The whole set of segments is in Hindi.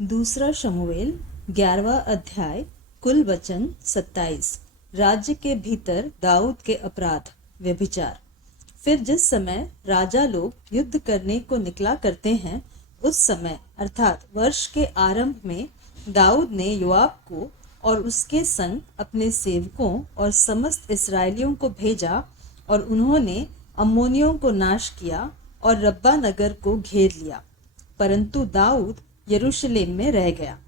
दूसरा शमूएल 11वां अध्याय। कुल वचन 27। राज्य के भीतर दाऊद के अपराध व्यभिचार। फिर जिस समय राजा लोग युद्ध करने को निकला करते हैं, उस समय अर्थात वर्ष के आरंभ में दाऊद ने योआब को और उसके संग अपने सेवकों और समस्त इस्राएलियों को भेजा, और उन्होंने अम्मोनियों को नाश किया और रब्बा नगर को घेर लिया। परंतु दाऊद यरूशलेम में रह गया।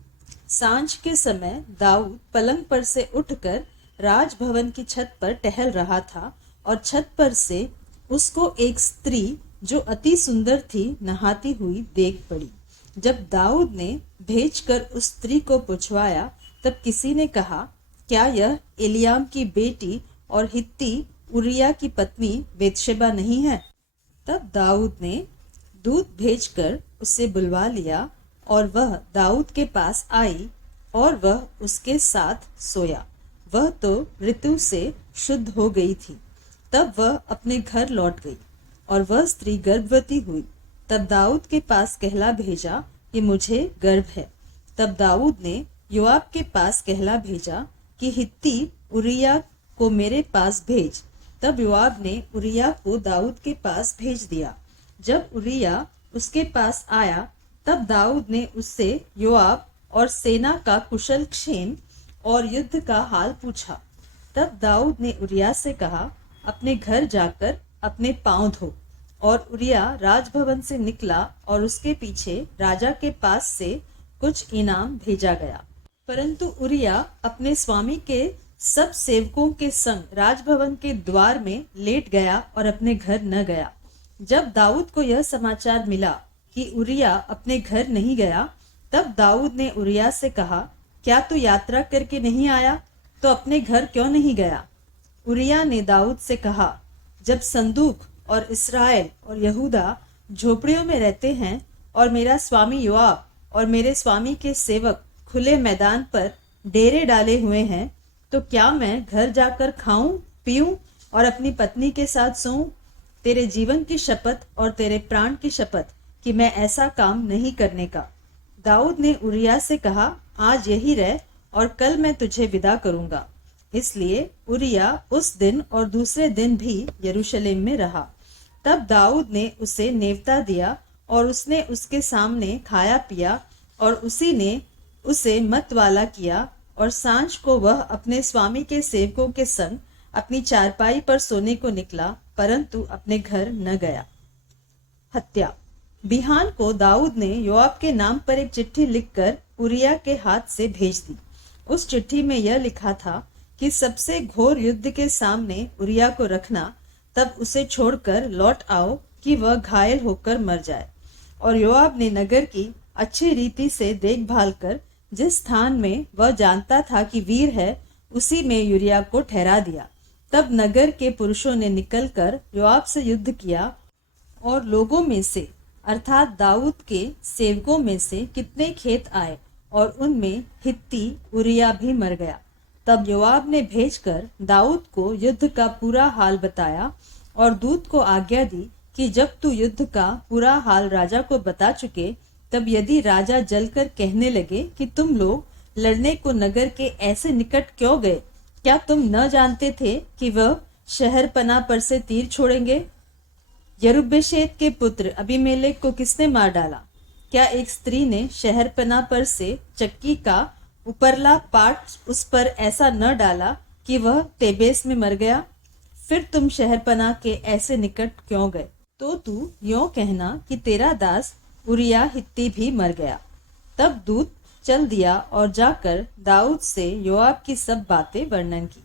सांझ के समय दाऊद पलंग पर से उठकर राजभवन की छत पर टहल रहा था, और छत पर से उसको एक स्त्री जो अति सुंदर थी नहाती हुई देख पड़ी। जब दाऊद ने भेजकर उस स्त्री को पूछवाया, तब किसी ने कहा, क्या यह एलियाम की बेटी और हित्ती उरिया की पत्नी बेतशेबा नहीं है? तब दाऊद ने दूत भेजकर उसे बुलवा लिया, और वह दाऊद के पास आई और वह उसके साथ सोया। वह तो ऋतु से शुद्ध हो गई थी। तब वह अपने घर लौट गई, और वह स्त्री गर्भवती हुई। तब दाऊद के पास कहला भेजा कि मुझे गर्भ है। तब दाऊद ने योआब के पास कहला भेजा कि हित्ती उरिया को मेरे पास भेज। तब योआब ने उरिया को दाऊद के पास भेज दिया। जब उरिया उसके पास आया, तब दाऊद ने उससे योआब और सेना का कुशल क्षेम और युद्ध का हाल पूछा। तब दाऊद ने उरिया से कहा, अपने घर जाकर अपने पांव धो। और उरिया राजभवन से निकला, और उसके पीछे राजा के पास से कुछ इनाम भेजा गया। परंतु उरिया अपने स्वामी के सब सेवकों के संग राजभवन के द्वार में लेट गया और अपने घर न गया। जब दाऊद को यह समाचार मिला कि उरिया अपने घर नहीं गया, तब दाऊद ने उरिया से कहा, क्या तू यात्रा करके नहीं आया? तो अपने घर क्यों नहीं गया? उरिया ने दाऊद से कहा, जब संदूक और इस्राएल और यहूदा झोपड़ियों में रहते हैं, और मेरा स्वामी योआब और मेरे स्वामी के सेवक खुले मैदान पर डेरे डाले हुए हैं, तो क्या मैं घर जाकर खाऊं पीऊं और अपनी पत्नी के साथ सोऊं? तेरे जीवन की शपथ और तेरे प्राण की शपथ कि मैं ऐसा काम नहीं करने का। दाऊद ने उरिया से कहा, आज यही रह, और कल मैं तुझे विदा करूंगा। इसलिए उरिया उस दिन और दूसरे दिन भी यरूशलेम में रहा। तब दाऊद ने उसे नेवता दिया, और उसने उसके सामने खाया पिया, और उसी ने उसे मतवाला किया। और सांझ को वह अपने स्वामी के सेवकों के संग अपनी चारपाई पर सोने को निकला, परंतु अपने घर न गया। हत्या। बिहान को दाऊद ने योआब के नाम पर एक चिट्ठी लिखकर उरिया के हाथ से भेज दी। उस चिट्ठी में यह लिखा था कि सबसे घोर युद्ध के सामने उरिया को रखना, तब उसे छोड़कर लौट आओ कि वह घायल होकर मर जाए। और योआब ने नगर की अच्छी रीति से देखभाल कर जिस स्थान में वह जानता था कि वीर है, उसी में उरिया को ठहरा दिया। तब नगर के पुरुषों ने निकलकर योआब से युद्ध किया, और लोगों में से अर्थात दाऊद के सेवकों में से कितने खेत आए, और उनमें हित्ती उरिया भी मर गया। तब योआब ने भेजकर दाऊद को युद्ध का पूरा हाल बताया, और दूत को आज्ञा दी कि जब तू युद्ध का पूरा हाल राजा को बता चुके, तब यदि राजा जलकर कहने लगे कि तुम लोग लड़ने को नगर के ऐसे निकट क्यों गए? क्या तुम न जानते थे कि वह शहरपनाह पर से तीर छोड़ेंगे? यरुब्बेशेत के पुत्र अबीमेलेक को किसने मार डाला? क्या एक स्त्री ने शहरपनाह पर से चक्की का उपरला पाट उस पर ऐसा न डाला कि वह तेबेस में मर गया? फिर तुम शहरपनाह के ऐसे निकट क्यों गए? तो तू यों कहना कि तेरा दास उरिया हित्ती भी मर गया। तब दूत चल दिया और जाकर दाऊद से योआब की सब बातें वर्णन की।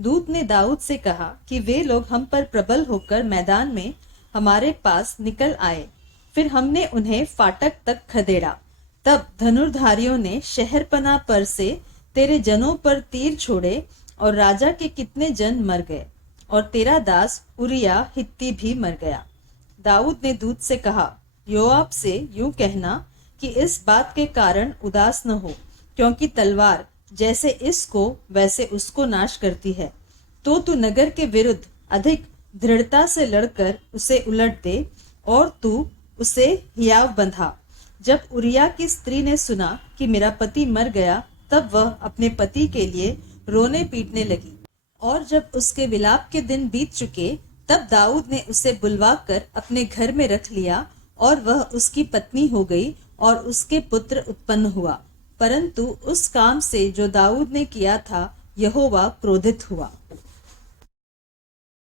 दूत ने दाऊद से कहा कि वे लोग हम पर प्रबल होकर मैदान में हमारे पास निकल आए। फिर हमने उन्हें फाटक तक खदेड़ा। तब धनुर्धारियों ने शहरपनाह पर से तेरे जनों पर तीर छोड़े, और राजा के कितने जन मर गए, और तेरा दास उरिया हित्ती भी मर गया। दाऊद ने दूत से कहा, योआब से यूं कहना कि इस बात के कारण उदास न हो, क्योंकि तलवार जैसे इसको वैसे उसको नाश करती है। तो तू नगर के विरुद्ध अधिक दृढ़ता से लड़कर उसे उलट दे, और तू उसे हियाव बंधा, जब उरिया की स्त्री ने सुना कि मेरा पति मर गया, तब वह अपने पति के लिए रोने पीटने लगी। और जब उसके विलाप के दिन बीत चुके, तब दाऊद ने उसे बुलवाकर अपने घर में रख लिया और वह उसकी पत्नी हो गई और उसके पुत्र उत्पन्न हुआ। परंतु उस काम से जो दाऊद ने किया था, यहोवा क्रोधित हुआ।